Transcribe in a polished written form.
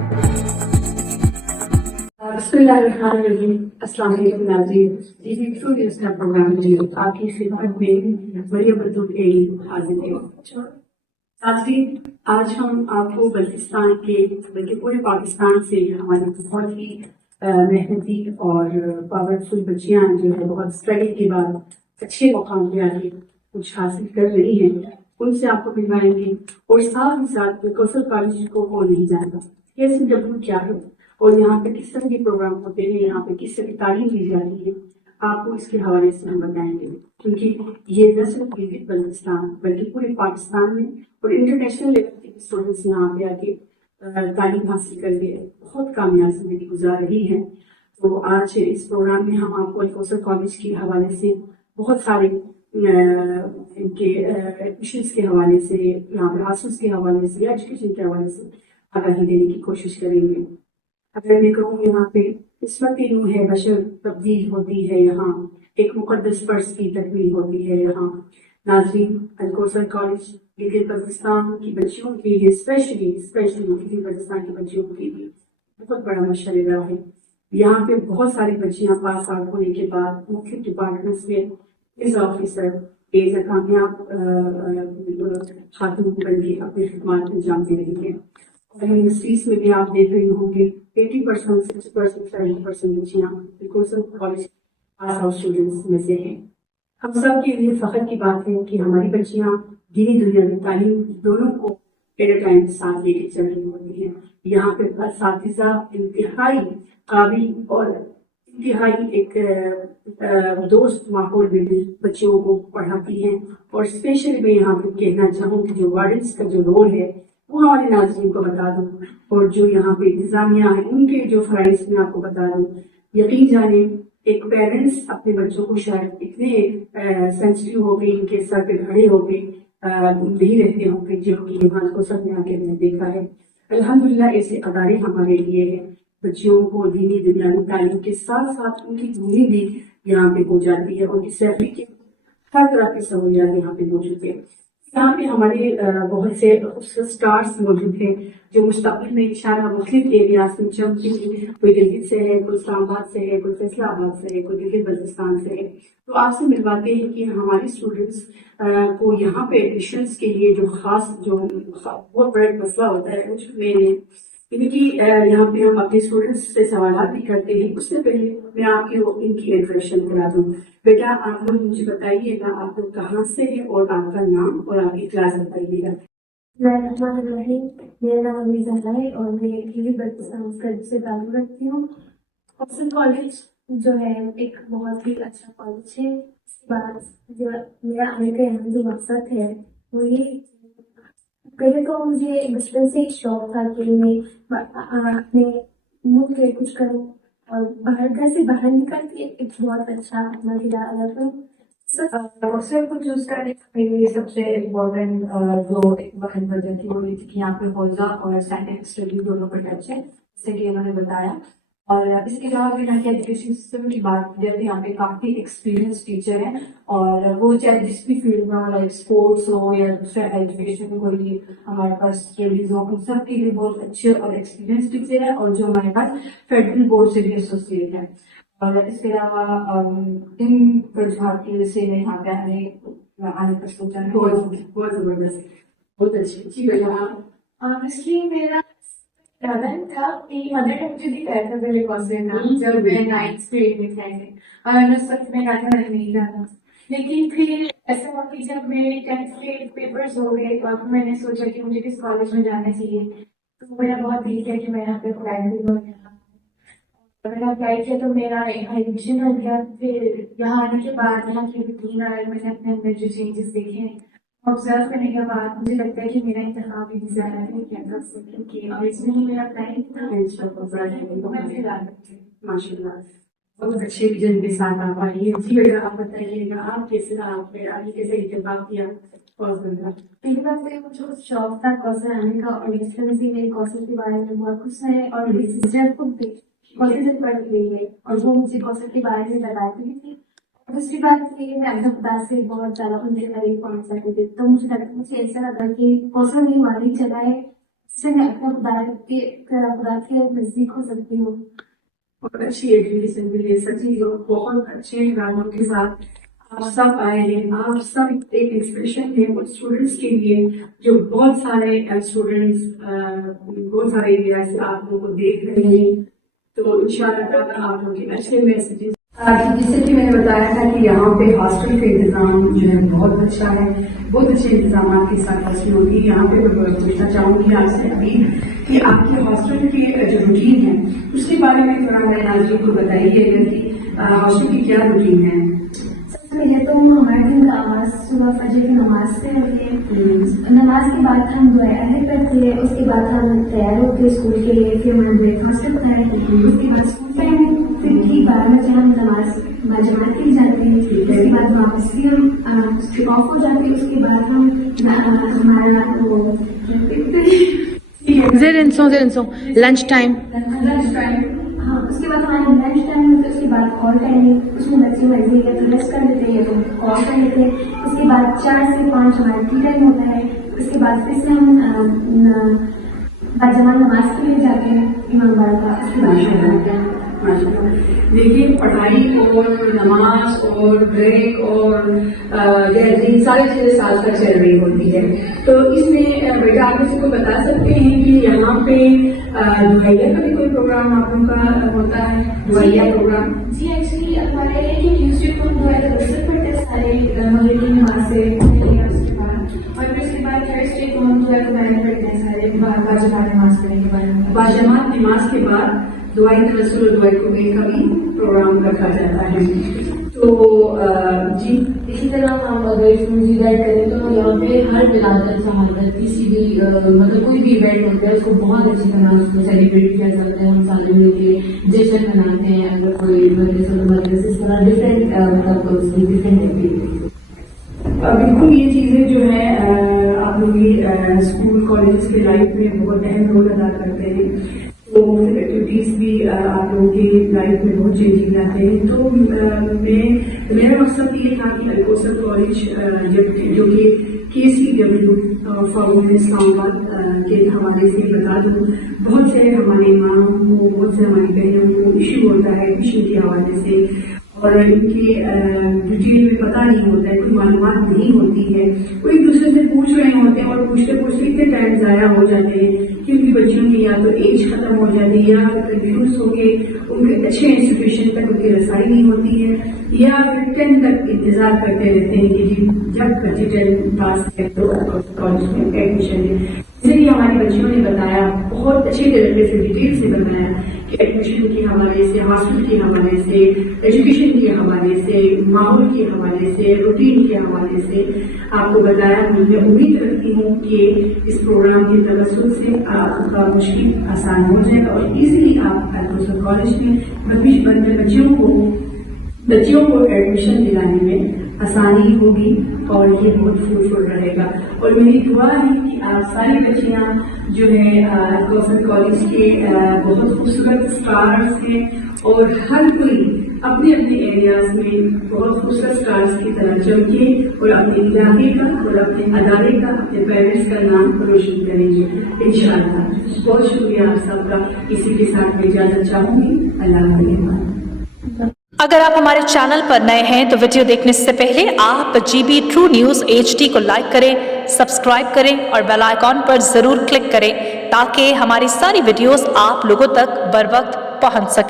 بسم اللہ الرحمن الرحیم. السلام علیکم ناظرین. ٹو نیوز کا پروگرام جو آپ کی خدمت میں مریم الدین حاضر ہے. ناظرین، آج ہم آپ کو بلوچستان کے بلکہ پورے پاکستان سے ہماری بہت ہی محنتی اور پاورفل بچیاں جو ہے بہت اسٹرگل کے بعد اچھے مقام پہ آگے کچھ حاصل کر رہی ہیں، ان سے آپ کو ملوائیں گے. اور ساتھ ہی ساتھ کوثر کالج کو کون نہیں جانتا، KSW کیا ہے اور یہاں پہ کس طرح کے پروگرام ہوتے ہیں، یہاں پہ کس طرح کی تعلیم دی جاتی ہے، آپ کو اس کے حوالے سے ہم بتائیں گے. کیونکہ یہ نہ صرف بلوچستان بلکہ پورے پاکستان میں اور انٹرنیشنل لیول کے اسٹوڈنٹس یہاں پہ آ کے تعلیم حاصل کر کے بہت کامیاب زندگی گزار رہی ہے. تو آج اس پروگرام میں ہم آپ کو الکوثر کالج کے حوالے سے بہت سارے ان کے ایڈمیشنس کے حوالے سے، یہاں پہ ہاسٹلس کے حوالے سے، ایجوکیشن کے حوالے سے آگاہی دینے کی کوشش کریں گے. اگر میں کہوں یہاں پہ قسمتی روح ہے بشر تبدیل ہوتی ہے، یہاں ایک مقدس فرض کی تکمیل ہوتی ہے. یہاں ناظرین، الکوثر کالج گلگت بلتستان کی بچیوں کے لیے اسپیشلی گلگت بلتستان کی بچیوں کے لیے بہت بڑا مشورہ ہے. یہاں پہ بہت ساری بچیاں پاس آؤٹ ہونے کے بعد مختلف ڈپارٹمنٹس میں ایز آفیسر، ایز اے کامیاب خاتون بن کے اپنی خدمات انجام دے رہی ہے. اور یونیورسٹیز میں بھی آپ دیکھ رہے ہوں گے 80%، 60%، 70% بچیاں Al-Kausar college pass out students میں سے ہیں. ہم سب کے لیے فخر کی بات ہے کہ ہماری بچیاں دینی دنیا میں تعلیم دونوں کو ایٹ اے ٹائم ساتھ لے کے چل رہی ہوتی ہیں. یہاں پہ اساتذہ انتہائی قابل اور انتہائی ایک دوست ماحول میں بھی بچیوں کو پڑھاتی ہیں. اور اسپیشلی میں یہاں پہ کہنا چاہوں کہ جو وارڈنس کا جو رول ہے وہ ہمارے ناظرین کو بتا دوں، اور جو یہاں پہ انتظامیہ ہے ان کے جو فرائض میں آپ کو بتا دوں. یقین جانے ایک پیرنٹس اپنے بچوں کو شاید اتنے سینسٹیو ہو گئے، ان کے سر پہ کھڑے ہو کے نہیں رہتے ہوں گے جو کہ یہاں کو سب میں آ کے میں نے دیکھا ہے. الحمدللہ ایسے ادارے ہمارے لیے ہیں. بچیوں کو دینی دنیا میں تعلیم کے ساتھ ساتھ ان کی دینی بھی یہاں پہ ہو جاتی ہے، ان کی سیفٹی کے ہر طرح کی سہولیات یہاں پہ موجود ہیں. یہاں پہ ہمارے بہت سے اسٹارس موجود ہیں جو مستقبل میں انشاءاللہ مختلف ایریاز میں چمکیں گے. کوئی دلّی سے ہے، کوئی اسلام آباد سے ہے، کوئی فیصلہ آباد سے ہے، کوئی گلگت بلتستان سے ہے. تو آپ سے ملواتے ہیں کہ ہمارے اسٹوڈنٹس کو یہاں پہ ایڈمیشنس کے لیے جو خاص جو بہت بڑا مسئلہ ہوتا ہے کچھ میں نے، کیونکہ یہاں پہ ہم اپنے اسٹوڈنٹس سے سوالات بھی کرتے ہیں. اس سے پہلے میں آپ کو ان کی انٹروڈکشن کرا دوں. بیٹا آپ لوگ مجھے بتائیے گا آپ لوگ کہاں سے ہیں اور آپ کا نام اور آپ کی کلاس بتائیے گا. الرحمن الرحیم. میرا نام عمیز ہے اور میں گلگت بلتستان سے تعلق رکھتی ہوں. کوثر کالج جو ہے ایک بہت ہی اچھا کالج ہے. اس کے بعد جو میرا آنے کا یہاں جو مقصد ہے وہ یہ پہلے تو مجھے بچپن سے ایک شوق تھا کہ میں اپنے ملک کے کچھ کروں اور گھر سے باہر نکل کے ایک بہت اچھا اپنا ادارہ کروں. کوثر کو چوز کرنے کے لیے سب سے امپورٹنٹ جو ایک وجہ تھی وہ یہ تھی کہ یہاں پہ حوزہ اور سائنٹفک اسٹڈی دونوں پر ٹچ ہے، جیسے کہ انہوں نے بتایا. اور اس کے علاوہ بھی یہاں کے ایجوکیشن سسٹم کی بات کی جائے تو یہاں پہ کافی ایکسپیرینس ٹیچر ہیں، اور وہ چاہے جس بھی فیلڈ میں ہو، لائک اسپورٹس ہو یا دوسرا ایجوکیشن کوئی ہمارے پاس اسٹڈیز ہو، ان سب کے لیے بہت اچھے اور ایکسپیرینس ٹیچر ہیں، اور جو ہمارے پاس فیڈرل بورڈ سے بھی ایسوسیٹ ہے. اور اس کے علاوہ ان رجحانات کی وجہ سے میں یہاں پہ آنے پر سوچا. بہت زبردست، بہت اچھی آنیسٹلی میرا ٹیلنٹ تھا کہ مدر ٹنگ مجھے دکھایا تھا میرے کوثر کا جب میں 9th grade میں تھی، اور میں سچ میں کہا تھا میں نہیں جانا. لیکن پھر ایسا ہوا کہ جب میرے 10th کے پیپرز ہو گئے اور میں نے سوچا کہ مجھے کس کالج میں جانا چاہیے، تو میرا بہت دل کیا کہ میں یہاں پہ اپلائی کروں. میں نے اپلائی کیا تو میرا ایڈمیشن ہو گیا. پھر یہاں آنے کے بعد یہاں کی روٹین اور میں نے اپنے اندر جو چینجز دیکھے آبزرو کرنے کے بعد مجھے لگتا ہے کہ میرا انتخاب بھی ڈیزائنر نے کیا تھا، کیونکہ اوریجنلی میرا پلان تھا ماشاء اللہ بہت اچھے ویژن کے ساتھ آپ آئیے. جی بیٹا آپ بتائیے گا آپ کیسے آپ نے آگے کیسے انتخاب کیا کوثر کا؟ پہلی بات تو مجھے کچھ شوق تھا کوثر آنے کا، اور بچپن سے میری کوثر کے بارے میں بہت کچھ ہے، اور میری سسٹر خود بھی کوثر سے پڑھ گئی ہے اور وہ مجھے کوثر کے بارے میں بتاتی بھی تھی. دوسری بات یہ میں اللہ خدا سے بہت زیادہ ان کے قریب پہنچ سکتے تھے، تو مجھے ایسا لگا کہ کوثر میری مالک چلائے اس سے میں اپنا خدا کے نزدیک ہو سکتی ہوں. اور اچھی ایجوکیشن بھی لے سکتی ہو. بہت اچھے ارادوں کے ساتھ آپ سب آئے ہیں. آپ سب ایک انسپریشن ہیں ان اسٹوڈینٹس کے لیے جو بہت سارے اسٹوڈینٹس بہت سارے ایریا سے آپ لوگوں کو دیکھ رہے ہیں. تو ان شاء اللہ تعالیٰ آپ لوگ کے اچھے میسیجز. جیسے کہ میں نے بتایا تھا کہ یہاں پہ ہاسٹل کا انتظام جو ہے بہت اچھا ہے. بہت اچھے انتظامات کے ساتھ ہاسٹل ہوتی ہے یہاں پہ. میں پوچھنا چاہوں گی آپ سے ابھی کہ آپ کے ہاسٹل کی جو روٹین ہے اس کے بارے میں تھوڑا میرے ناظرین کو بتائیے گا کہ ہاسٹل کی کیا روٹین ہے. سب سے پہلے تو ہمارے دن کا آغاز صبح فجر کی نماز سے ہوتی ہے. نماز کے بعد ہم دعائیں ادا کرتے ہیں. اس کے بعد ہم تیار ہوتے ہیں اسکول کے لیے. پھر ہم بریک فاسٹ کرتے ہیں. اس کے بعد اسکول ٹائم پھر ٹھیک 12 بجے ہم نماز جماعت کے لیے جاتے ہیں. اس کے بعد واپس پھر ہم آف ہو جاتے ہیں. اس کے بعد ہم ہمارا لنچ ٹائم. ہاں اس کے بعد ہمارا لنچ ٹائم ہوتا ہے. اس کے بعد کال ٹائم اس میں بچے مرضی یا تو ریسٹ کر لیتے ہیں یا تو کال کر لیتے ہیں. اس کے بعد 4 سے 5 ہمارا ٹی ٹائم ہوتا ہے. اس کے بعد پھر سے ہم باجماعت نماز کے لیے جاتے ہیں امام باڑہ کا. اس کے بعد دیکھیے پڑھائی اور نماز اور بریک اور ساری چیزیں ساتھ ساتھ چل رہی ہوتی ہے. تو اس میں بیٹا آپ کسی کو بتا سکتے ہیں کہ یہاں پہ دعائیہ کا بھی کوئی پروگرام آپ لوگوں کا ہوتا ہے؟ دعائیہ پروگرام جی ایکچولی ہمارے ٹیوزڈے کو ہم دعائیہ کا درس پڑھتے ہیں سارے مغرب کی نماز سے اس کے بعد. اور پھر اس کے بعد تھرسڈے کو ہم دعائیہ کا بیان پڑھتے ہیں سارے باجماعت نماز پڑھنے کے بعد. باجماعت نماز کے بعد دعائی توسل اور دعائی قبول کا بھی پروگرام رکھا جاتا ہے. تو جی اسی طرح ہم اگر میوزک ایڈ کریں تو یہاں پہ ہر ولادت شہادت کسی بھی مطلب کوئی بھی ایونٹ ہوتا ہے اس کو بہت اچھی طرح اس کو سیلیبریٹ کیا جاتا ہے. ہم سارے مل کے جشن مناتے ہیں. اگر کوئی مدرسے اس طرح ڈفرینٹ مطلب اس میں ڈفرینٹ ایکٹیویٹیز. بالکل یہ چیزیں جو ہے آپ لوگ اسکول کالجز کے لائف میں بہت اہم رول ادا کرتے ہیں. تو ایکٹیویٹیز بھی آپ لوگوں کی لائف میں بہت چینجنگ لاتے ہیں. تو میرا مقصد یہ تھا کہ الکوثر کالج جو کہ KCW فاؤنڈیشن اسلام آباد کے حوالے سے بتا دوں بہت سے ہمارے امام کو بہت سے ہماری بہنوں کو ایشو ہوتا ہے ایڈمیشن کے حوالے سے اور ان کی ڈیٹیل میں پتہ نہیں ہوتا ہے. کوئی معلومات نہیں ہوتی ہے. کوئی ایک دوسرے سے پوچھ رہے ہوتے ہیں اور پوچھتے پوچھتے اتنے ٹائم ضائع ہو جاتے ہیں کہ ان کی بچیوں کی یا تو ایج ختم ہو جاتی ہے یا کنفیوز ہو کے ان کے اچھے انسٹیٹیوشن تک ان کی رسائی نہیں ہوتی ہے یا پھر 10 تک انتظار کرتے رہتے ہیں کہ جی جب بچے 10 پاس کریں تو کالج میں ایڈمیشن لیں. اس لیے ہماری بچیوں نے بتایا بہت اچھے طریقے سے ڈیٹیل سے بتایا کہ ایڈمیشن کے حوالے سے ہاسٹل کے حوالے سے ایجوکیشن کے حوالے سے ماحول کے حوالے سے روٹین کے حوالے سے آپ کو بتایا. میں امید رکھتی ہوں کہ اس پروگرام کے توسط سے آپ کا مشکل آسان ہو جائے گا اور ایزیلی آپ الکوثر کالج میں بچیوں کو ایڈمیشن دلانے میں آسانی ہوگی اور یہ بہت فروٹفل رہے گا. اور میری دعا ہے کہ آپ ساری بچیاں جو ہے الکوثر کالج کے بہت خوبصورت اسٹارس ہیں اور ہر کوئی اپنے اپنے ایریاز میں بہت خوبصورت اسٹارس کی طرح چمکے اور اپنے علاقے کا اور اپنے ادارے کا اپنے پیرنٹس کا نام روشن کریں گے انشاءاللہ. بہت شکریہ آپ سب کا. اسی کے ساتھ میں اجازت چاہوں گی. اللہ حافظ. اگر آپ ہمارے چینل پر نئے ہیں تو ویڈیو دیکھنے سے پہلے آپ GB ٹرو نیوز HD کو لائک کریں, سبسکرائب کریں اور بیل آئیکن پر ضرور کلک کریں تاکہ ہماری ساری ویڈیوز آپ لوگوں تک بر وقت پہنچ سکیں.